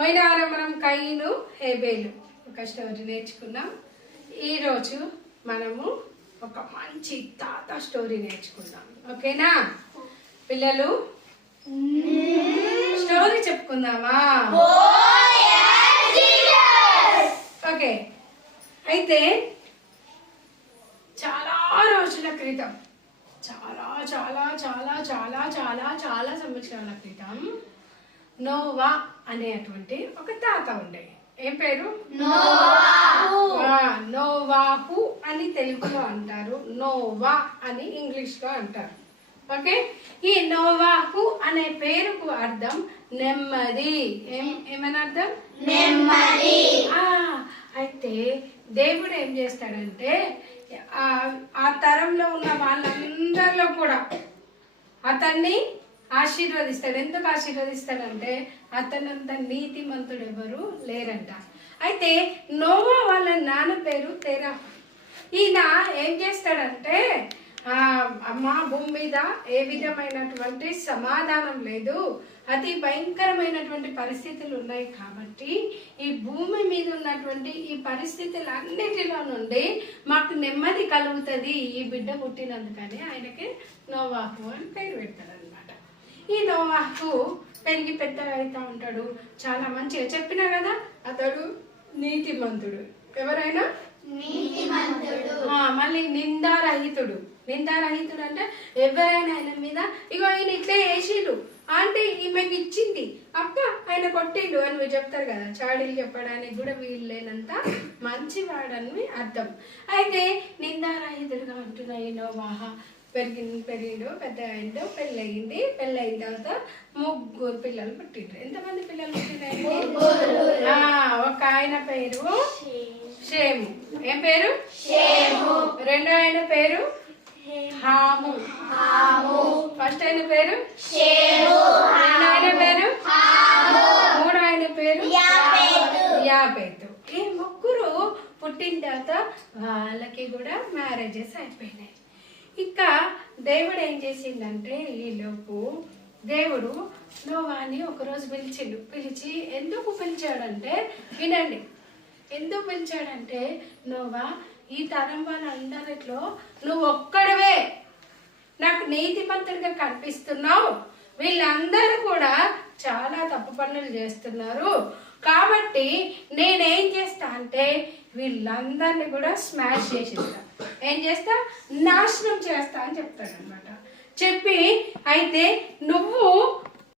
పోయిన వారం మనం కయ్యను హేబేలు. ఒక స్టోరీ నేర్చుకున్నాం ఈరోజు మనము ఒక మంచి తాత స్టోరీ నేర్చుకుందాం. ఓకేనా? పిల్లలు? స్టోరీ చెప్పుకుందామా? ఓకే. అయితే చాలా రోజుల క్రితం చాలా చాలా చాలా చాలా చాలా చాలా సంవత్సరాల క్రితం నోవా అనేటువంటి ఒక తాత ఉండే. ఏం పేరు? నోవాహు అని తెలుగులో అంటారు. నోవా అని ఇంగ్లీష్లో అంటారు. ఓకే? ఈ నోవాహు అనే పేరుకు అర్థం నెమ్మది. ఏం ఏమని అర్థం? ఆ, అయితే దేవుడు ఏం చేస్తాడంటే ఆ ఆ తరంలో ఉన్న వాళ్ళందరిలో కూడా అతన్ని ఆశీర్వదిస్తాడు ఎందుకు ఆశీర్వదిస్తాడంటే అతనంత నీతిమంతుడు ఎవరు లేరంట. అయితే నోవా వాళ్ళ నాన్న పేరు తెరా. ఈయన ఏం చేస్తాడంటే మా భూమి మీద ఏ విధమైనటువంటి సమాధానం లేదు. అతి భయంకరమైనటువంటి పరిస్థితులు ఉన్నాయి కాబట్టి ఈ భూమి మీద ఉన్నటువంటి ఈ పరిస్థితులన్నిటిలో నుండి మాకు నెమ్మది కలుగుతుంది ఈ బిడ్డ పుట్టినందుకని ఆయనకి నోవాహు అని పేరు పెడతాడు అనమాట ఈ నోవాహు పెరిగి పెద్దగా అవుతా ఉంటాడు. చాలా మంచిగా చెప్పినా కదా? అతడు నీతిమంతుడు. ఎవరైనా? మళ్ళీ నిందారహితుడు. నిందారహితుడు అంటే ఎవరైనా ఆయన మీద ఇగో ఆయన ఇట్లే వేసిండు అంటే ఈమెకి ఇచ్చింది. అక్క ఆయన కొట్టిండు అని మీరు చెప్తారు కదా? చాడీలు చెప్పడానికి కూడా వీలు లేనంత మంచివాడని అర్థం. అయితే నిందారహితుడుగా ఉంటున్న ఈ నోవాహ పెరిగి పెరిగిండు పెద్ద అయిందో పెళ్ళయింది. పెళ్ళయిన తర్వాత ముగ్గురు పిల్లలు పుట్టిండ్రు. ఎంతమంది పిల్లలు పుట్టినారు ఆ, ఒక ఆయన పేరు? షేము. ఏం పేరు? రెండో ఆయన పేరు? హాము. ఫస్ట్ ఆయన పేరు? రెండో ఆయన పేరు? మూడో ఆయన పేరు? యాపేతు. ఈ ముగ్గురు పుట్టిన తర్వాత వాళ్ళకి కూడా మ్యారేజెస్ అయిపోయినాయి. ఇక దేవుడు ఏం చేసిందంటే ఈలోపు దేవుడు నోవాని ఒకరోజు పిలిచిండు. పిలిచి ఎందుకు పిలిచాడంటే వినండి. ఎందుకు పిలిచాడంటే నోవా ఈ తరం వాళ్ళందరిలో నువ్వు ఒక్కడవే. నాకు నీతిమంతుడిగా కనిపిస్తున్నావు. వీళ్ళందరూ కూడా చాలా తప్పు పనులు చేస్తున్నారు. కాబట్టి నేనేం చేస్తా అంటే వీళ్ళందరినీ కూడా స్మాష్ చేసేస్తా. ఏం చేస్తా? నాశనం చేస్తా అని చెప్తాడు అనమాట చెప్పి అయితే నువ్వు